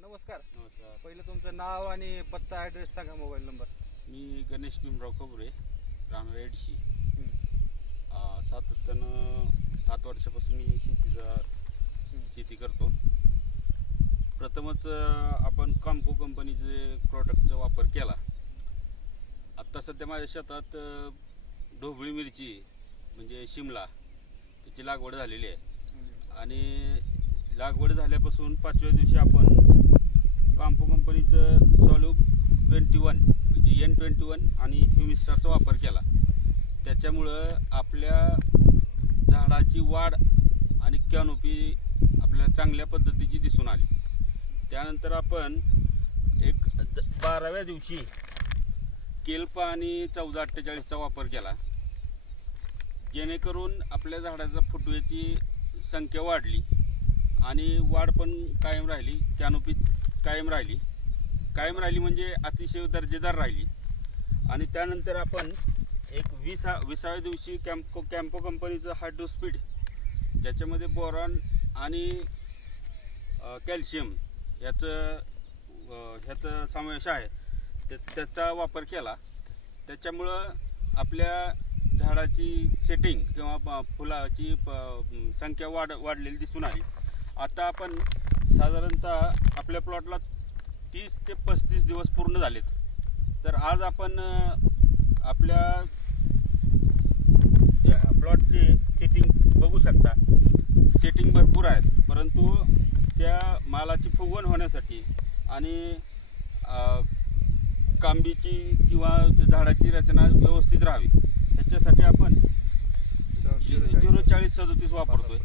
नमस्कार. नमस्कार. पहिलं तुमचं नाव आणि पत्ता ॲड्रेस सांगा, मोबाईल नंबर. मी गणेश भीमराव खबरे, राहणार एडशी. हं. सातत्यानं 7 वर्षापासून मी शेती करतो. प्रथमच आपण काम्पो कंपनीचे प्रॉडक्टचा वापर केला. आत्ता सध्या माझ्या शेतात ढोबळी मिरची म्हणजे शिमला त्याची लागवड झालेली आहे. आणि लागवड झाल्यापासून 5व्या दिवशी आपण काम्पो कंपनीचं सॉल्यूब 21 म्हणजे N21 आणि ह्युमिस्टारचा वापर केला. त्याच्यामुळं आपल्या झाडाची वाढ आणि कॅनोपी आपल्याला चांगल्या पद्धतीची दिसून आली. त्यानंतर आपण 12व्या दिवशी केल्पा आणि 1448चा वापर केला, जेणेकरून आपल्या झाडाच्या फुटव्याची संख्या वाढली आणि वाढ पण कायम राहिली, कॅनोपी कायम राहिली म्हणजे अतिशय दर्जेदार राहिली. आणि त्यानंतर आपण 20व्या दिवशी कॅम्पो कंपनीचं हायड्रोस्पीड, ज्याच्यामध्ये बोरॉन आणि कॅल्शियम ह्याचा समावेश आहे, त्याचा वापर केला. त्याच्यामुळं आपल्या झाडाची सेटिंग किंवा फुलाची संख्या वाढलेली दिसून आली. आता आपण साधारणतः आपल्या प्लॉटला 30 ते 35 दिवस पूर्ण झालेत. तर आज आपण आपल्या प्लॉटचे सेटिंग बघू शकता. सेटिंग भरपूर आहेत, परंतु त्या मालाची फुगवण होण्यासाठी आणि कांबीची किंवा झाडाची रचना व्यवस्थित राहावी ह्याच्यासाठी आपण 04037 वापरतोय.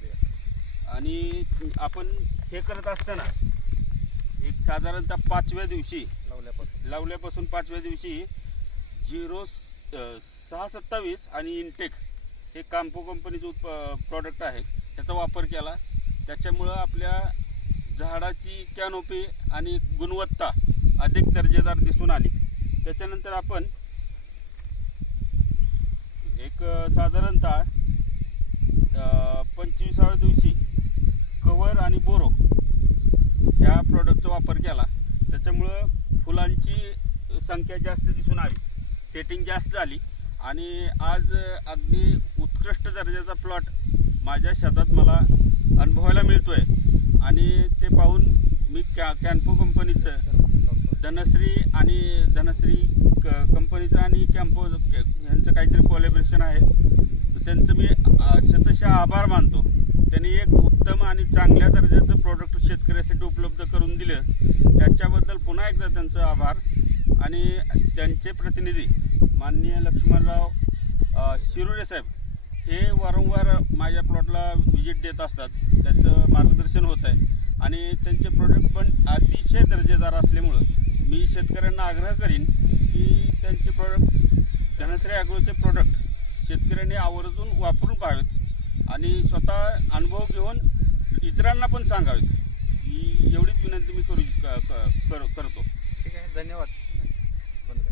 आणि आपण हे करत असताना साधारणतः 5व्या दिवशी लावल्यापासून 5व्या दिवशी 0627 आणि इनटेक हे काम्पो कंपनीचं प्रॉडक्ट आहे, त्याचा वापर केला. त्याच्यामुळं आपल्या झाडाची कॅनोपी आणि गुणवत्ता अधिक दर्जेदार दिसून आली. त्याच्यानंतर आपण साधारणतः 25व्या दिवशी कव्हर आणि बोरो ह्या प्रॉडक्टचा वापर केला. त्याच्यामुळं फुलांची संख्या जास्त दिसून आली, सेटिंग जास्त झाली आणि आज अगदी उत्कृष्ट दर्जाचा प्लॉट माझ्या शेतात मला अनुभवायला मिळतोय. आणि ते पाहून मी कॅम्पो कंपनीचं धनश्री कंपनीचं आणि कॅम्पो यांचं काहीतरी कोलॅबोरेशन आहे, तर त्यांचं मी शतशः आभार मानतो. त्यांनी एक उत्तम आणि चांगल्या दर्जाचं प्रोडक्ट शेतकऱ्यासाठी उपलब्ध करून दिलं, त्याच्याबद्दल पुन्हा एकदा त्यांचं आभार. आणि त्यांचे प्रतिनिधी माननीय लक्ष्मणराव शिरोडे साहेब हे वारंवार माझ्या प्लॉटला व्हिजिट देत असतात, त्याचं मार्गदर्शन होत आहे. आणि त्यांचे प्रोडक्ट पण अतिशय दर्जेदार असल्यामुळं मी शेतकऱ्यांना आग्रह करीन की त्यांचे प्रोडक्ट धनश्री ॲग्रोचे प्रोडक्ट शेतकऱ्यांनी आवर्जून वापरून पाहावेत आणि स्वतः अनुभव घेऊन इतरांना पण सांगावेत, ही एवढीच विनंती मी करतो. ठीक आहे, धन्यवाद. बंद करा.